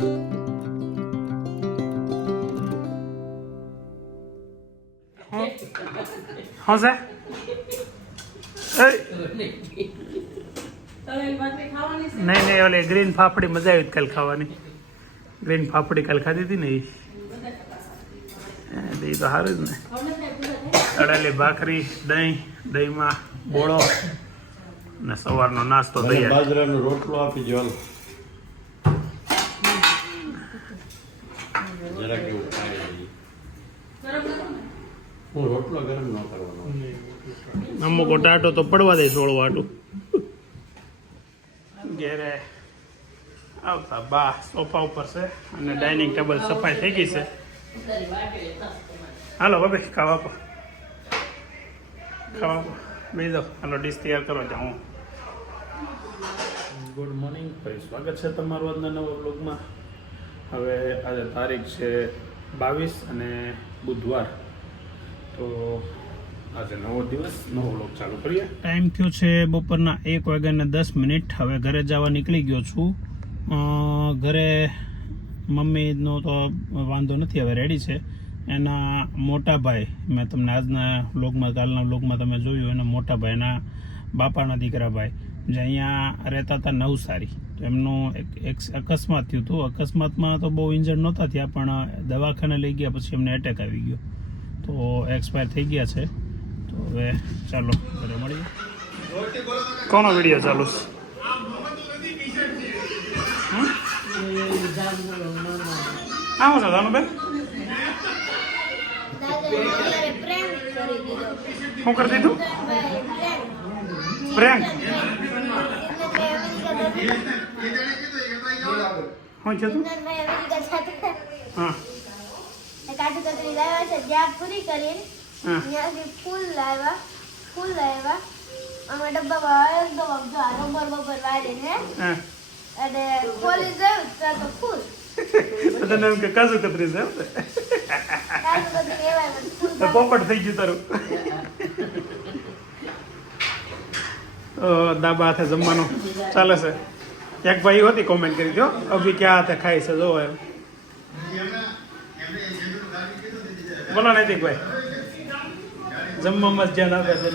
हाँ सर नहीं नहीं ओले ग्रीन फाफड़ी मजा आई कल खावानी ग्रीन फाफड़ी कल खाधी थी ने એ તો સારું જ ને તળેલી ભાખરી દહીં દહીંમાં બોળો ને સવારનો નાસ્તો તૈયાર બાજરાનો રોટલો આપી જો જરા કેવું ખાય હું રોટલો ગરમ ન કરવાનો અમુક ટાટો તો પડવા દે સોળ વાટું ઘેરે આવતા બા સોફા ઉપર છે અને ડાઇનિંગ ટેબલ સફાઈ થઈ ગઈ છે હાલો ભાઈ ખાવા આપો બેસી જાઓ હાલો ડીશ તૈયાર કરો જાઉં ગુડ મોર્નિંગ ફરી સ્વાગત છે તમારું આજના નવા બ્લોગમાં હવે આજે તારીખ છે 22 અને બુધવાર તો આજે નવો દિવસ નવો બ્લોગ ચાલુ કરીએ ટાઈમ થયો છે બપોરના 1:10 હવે ઘરે જવા નીકળી ગયો છું ઘરે મમ્મીનો તો વાંધો નથી હવે રેડી છે એના મોટા ભાઈ મેં તમને આજના વ્લોગમાં કાલના વ્લોગમાં તમે જોયું એના મોટા ભાઈના બાપાના દીકરા ભાઈ જે અહીંયા રહેતા હતા નવસારી તો એમનું એક અકસ્માત થયું હતું અકસ્માતમાં તો બહુ ઇન્જર્ડ નહોતા થયા પણ દવાખાને લઈ ગયા પછી એમને એટેક આવી ગયો તો એક્સપાયર થઈ ગયા છે તો હવે ચાલો ઘરે મળીએ કોનો વિડીયો ચાલુ છે આવો છો જાનુબેન શું કરી દીધું પ્રેન્ક શું છે તું હા કાજુ કતરી લાવ્યા છે જ્યાં પૂરી કરીને ત્યાંથી ફૂલ લાવ્યા અમે ડબ્બામાં એકદમ જો રબર વાળીને અને ખોલી જોયું ત્યાં તો ફૂલ તને એમ કે કાજુ કતરી છે કાજુ કતરી એવાય ફૂલ પોપટ થઈ ગયું તારું દાબા હાથે જમવાનું ચાલે છે એક ભાઈ હતી કોમેન્ટ કરી દો અભી ક્યાં હાથે ખાઈ છે જોવો એમ બોલો નૈતિક ભાઈ જમવામાં જ ધ્યાન આપે છે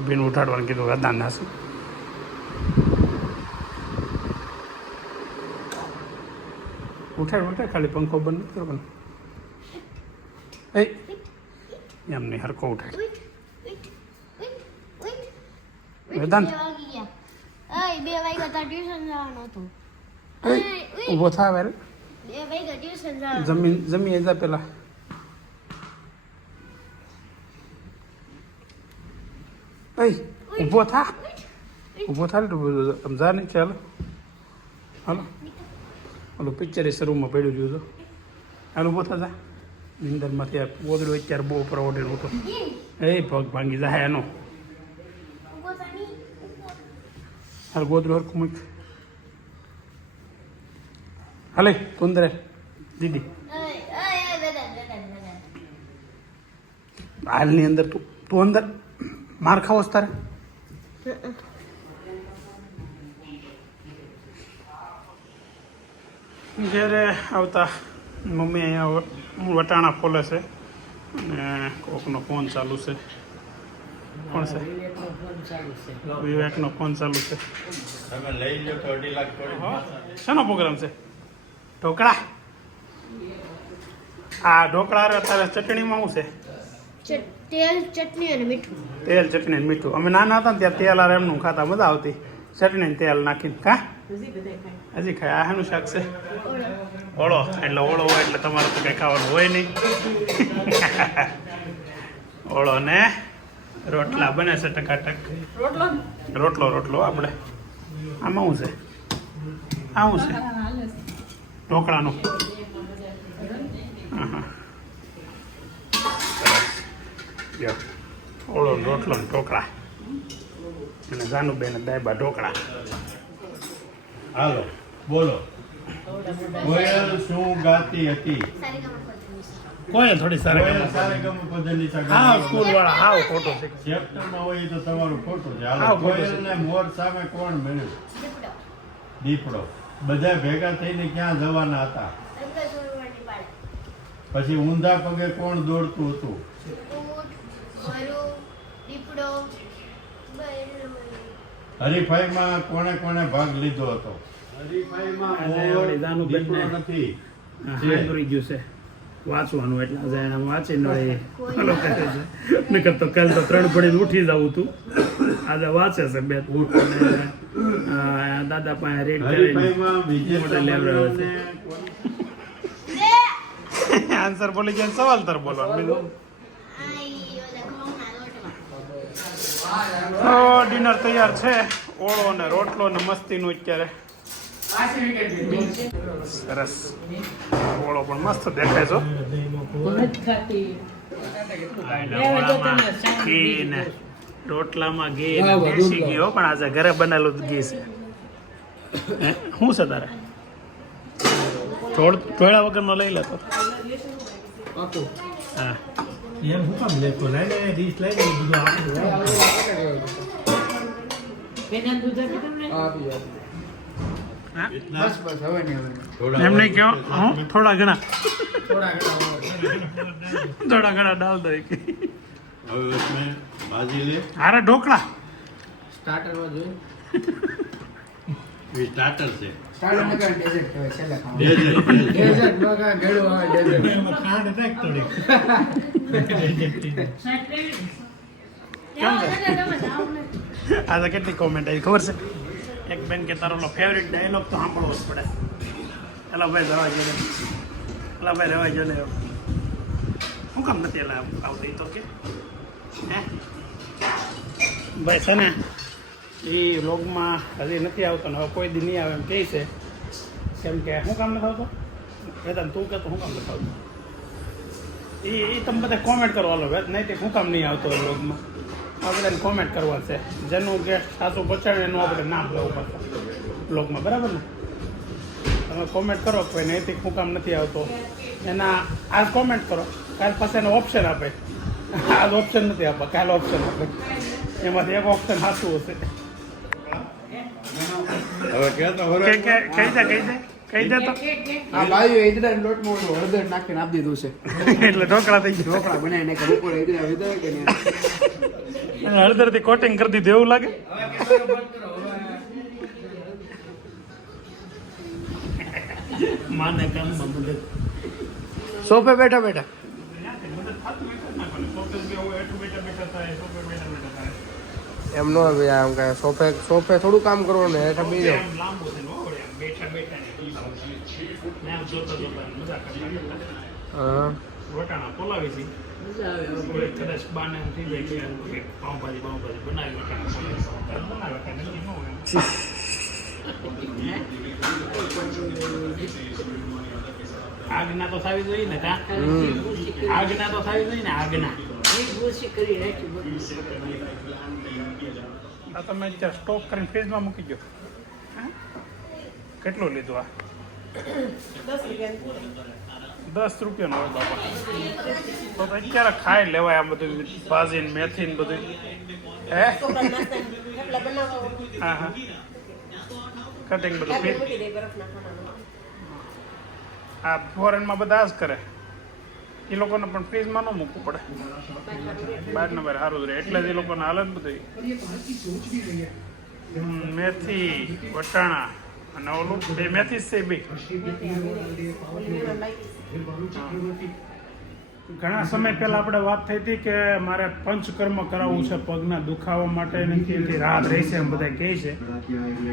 અભિને ઉઠાડવાનું કીધું અદાન ના શું ઉઠાડ ખાલી પંખો બંધ નથી કરવાનો એમ નહીં હરખો ઉઠાડ વેદાંત 2 વાગ્યા તો ટ્યુશન જવાનું હતું ઊભો થા વેર 2 વાગ્યા ટ્યુશન જવાનું જમી જા પેલા ઊભો થા સમજા નહીં ચાલો હાલો ઓલું પિક્ચર શરૂમાં પડ્યું રહ્યું તો હાલ ઊભો થા જા નિંદરમાંથી આ ગોદડું અત્યારે બહુ ઉપર ઓઢેલું હતો પગ ભાંગી જાય એનો હાલ ગોદડું હરખું મૂક હાલે તુંદરે દીદી હાલની અંદર તું અંદર માર ખાવો છે તારે ઘેરે આવતા મમ્મી અહીંયા વટાણા ફોલે છે અને કોકનો ફોન ચાલુ છે કોણ છે વિવેકનો ફોન ચાલુ છે તમે લઈ લો તો 2.5 લાખ પડી શાનો પ્રોગ્રામ છે ઢોકળા આ ઢોકળા અત્યારે ચટણીમાં શું છે તેલ ચટણી અને મીઠું તેલ ચટણી અને મીઠું અમે નાના હતા ને ત્યાં તેલ આ એમનું ખાતા મજા આવતી ચટણી ને તેલ નાખીને કા હજી ખાય આ શાનું શાક છે ઓળો એટલે ઓળો હોય એટલે તમારે તો કંઈ ખાવાનું હોય નહીં ઓળો ને રોટલા બને છે ટકાટક રોટલો આપણે આમાં શું છે આ શું છે ઢોકળાનું હા ઓળો રોટલો ને ઢોકળા અને જાનુબેન દાયબા ઢોકળા હાલો બોલો કોયલ શું ગાતી હતી કોયલ થોડી સારી કોયલ સારેગમ પધનિસા હા સ્કૂલ વાળા હાવ ખોટો છે ચેપ્ટરમાં હોય તો તમારું ખોટું છે હાવ હાલો ખોટું છે. કોયલ ને મોર સામે કોણ મળ્યું દીપડો બધા ભેગા થઈને ક્યાં જવાના હતા? ડંગર દોડવાની પાડે. પછી ઊંધા પગે કોણ દોડતું હતું? ઊંટ, વરુ, દીપડો, બૈરું. હરીફાઈમાં કોણે કોણે ભાગ લીધો હતો? હરીફાઈમાં આજે વળી જાનુબેનને દીપડો નથી. હાંગરી ગયું છે વાંચવાનું એટલે આજે આમ વાંચીને વળી ફોલો કરે છે. નકર તો કાલ તો 3 પડીને ઉઠી જવું તું. આજે વાંચે છે બે ઊંટ અને દાદા પાસે રેડ કરીને હરીફાઈમાં મોટા વિજેતા લેવડાવે છે. બનવાને આન્સર બોલી જાય સવાલ તર બોલવાનું બીજું તો ડિનર તૈયાર છે. ઓળો ને રોટલો ને મસ્તીનું અત્યારે સરસ. ઓળો પણ મસ્ત દેખાય છો. ઘી ને રોટલામાં ઘી ને દેશી ઘી હો, પણ આજે ઘરે બનેલું જ ઘી છે. હે? શું છે તારે? ઢોળા વગરનો લઈ લેતો. હા એમ હું કામ લેતો લઈને ડીશ લઈને બધું એમ નહીં કહો હું થોડા ઘણા ડાલ દઈ. હવે उसमें भाजी ले. હારે ઢોકળા સ્ટાર્ટરમાં જોઈ ये स्टार्टर છે. સ્ટાર્ટર ને કાંઈ ડેઝર્ટ કહેવાય છેલ્લે ખાવાનું. ડેઝર્ટ ડેઝર્ટ માં કાંઈ ગળું આવે ડેઝર્ટ. એમાં ખાંડ નાખ થોડીક આજે કેટલી કોમેન્ટ આવી ખબર છે? એક બેન કે તારો ફેવરિટ ડાયલોગ તો સાંભળવો જ પડે. એલા ભાઈ રવા જો એલા ભાઈ રવા જો ને શું કામ નથી એલા આવતી તો કે હે ભાઈ છે ને એ વ્લોગમાં હજી નથી આવતો ને હવે કોઈ દી નહીં આવે એમ કહે છે. કેમ કે શું કામ નથી આવતો? વેદાંત તું કહેતો શું કામ નથી આવતો? એ તમે બધા કોમેન્ટ કરો હાલો નહીં તે શું કામ નહીં આવતો વ્લોગમાં? આ બધાને કોમેન્ટ કરવા છે. જેનું ગેસ્ટ સાચું પહોંચાડે એનું આપણે નામ લેવું પડશે બ્લોગમાં, બરાબર ને? તમે કોમેન્ટ કરો કોઈ નૈતિક શું કામ નથી આવતો એના આજ કોમેન્ટ કરો. કાલ પાસે એનો ઓપ્શન આપે. આજ ઓપ્શન નથી આપે, કાલ ઓપ્શન આપે. એમાંથી એક ઓપ્શન સાચું હશે. હવે કહેતો કહી દે તો આ ભાઈઓ ઈદડાના લોટમાં ઓલું હળદર નાખીને આપી દીધું છે. એટલે ઢોકળા થઈ ગયા. ઢોકળા બનાવીને કે બપોરે ઈદડા વિધાય કે નહીં. હળદરથી કોટિંગ કરી દીધું એવું લાગે. માને કામમાં મદદ સોફે બેઠા બેઠા એમ નો હવે આમ કે સોફે થોડું કામ કરવાનું ને હેઠા બી જાવ. હા વટાણા પોલાવી છે. કદાચ બાને એમ થઈ જાય કે પાઉંભાજી બનાવી વટાણા પોલાવી. આજ્ઞા તો થવી જોઈએ ને કા? આજ્ઞા તો થવી જોઈએ ને આજ્ઞા. તમે અત્યારે સ્ટોક કરીને ફ્રીજમાં મૂકી દો. કેટલું લીધું આ? 10 રૂપિયાનો હોય બાપા. તો અત્યારે ખાઈ લેવાય આ બધું ભાજી ને મેથી ને બધું. હે હા હા કટિંગ બધું આ ફોરેનમાં બધા જ કરે. એ લોકોને પણ ફ્રીજમાં ન મૂકવું પડે. બહારને બહાર સારું જ રહે એટલે જ એ લોકોને હાલત બધું. મેથી વટાણા અને ઓલું બે મેથી જ છે બે. ઘણા સમય પહેલા આપણે વાત થઈ હતી કે મારે પંચકર્મ કરાવવું છે પગના દુખાવા માટે નથી એથી રાહત રહેશે એમ બધા કહે છે.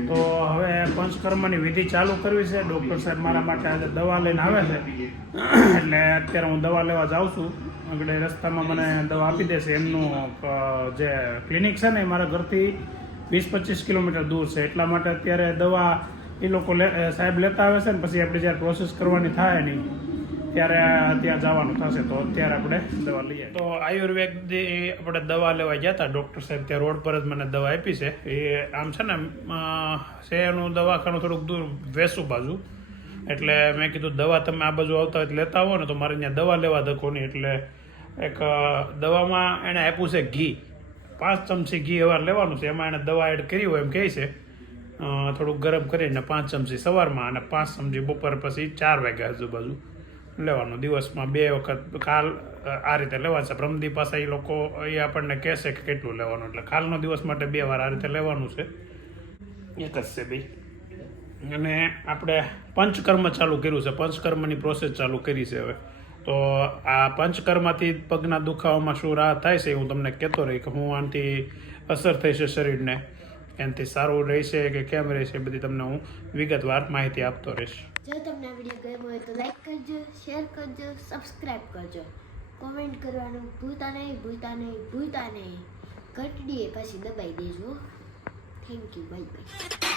તો હવે પંચકર્મની વિધિ ચાલુ કરવી છે. ડૉક્ટર સાહેબ મારા માટે આજે દવા લઈને આવે છે એટલે અત્યારે હું દવા લેવા જાઉં છું. આગળ રસ્તામાં મને દવા આપી દેશે. એમનું જે ક્લિનિક છે ને એ મારા ઘરથી 20-25 કિલોમીટર દૂર છે. એટલા માટે અત્યારે દવા એ લોકો સાહેબ લેતા આવે છે ને પછી આપણે જ્યારે પ્રોસેસ કરવાની થાય નહીં ત્યારે ત્યાં જવાનું થશે. તો અત્યારે આપણે દવા લઈએ. તો આયુર્વેદ આપણે દવા લેવા ગયા હતા. ડૉક્ટર સાહેબ ત્યાં રોડ પર જ મને દવા આપી છે. એ આમ છે ને શહેરનું દવાખાનું થોડુંક દૂર વેસુ બાજુ. એટલે મેં કીધું દવા તમે આ બાજુ આવતા હોય લેતા આવો ને તો મારે ત્યાં દવા લેવા ધક્કો નહીં. એટલે એક દવામાં એણે આપ્યું છે ઘી. 5 ચમચી ઘી એવા લેવાનું છે. એમાં એણે દવા એડ કરી હોય એમ કહે છે. થોડુંક ગરમ કરીને 5 ચમચી સવારમાં અને 5 ચમચી બપોર પછી 4 વાગ્યા આજુબાજુ લેવાનું. દિવસમાં 2 વખત કાલ આ રીતે લેવાનું છે. બ્રહ્મદી પાસે એ લોકો એ આપણને કહેશે કે કેટલું લેવાનું, એટલે કાલનો દિવસ માટે 2 વાર આ રીતે લેવાનું છે. એક જ છે ભાઈ. અને આપણે પંચકર્મ ચાલુ કર્યું છે, પંચકર્મની પ્રોસેસ ચાલુ કરી છે હવે. તો આ પંચકર્મથી પગના દુખાવામાં શું રાહત થાય છે હું તમને કહેતો રહી કે હું આનાથી અસર થઈ છે શરીરને, એનાથી સારું રહેશે કે કેમ રહેશે એ બધી તમને હું વિગતવાર માહિતી આપતો રહીશ. જો તમને આ વિડીયો ગમ્યો હોય તો લાઈક કરજો, શેર કરજો, સબસ્ક્રાઇબ કરજો, કોમેન્ટ કરવાનું ભૂલતા નહીં. ઘંટડીએ પછી દબાઈ દેજો. Thank you, bye bye.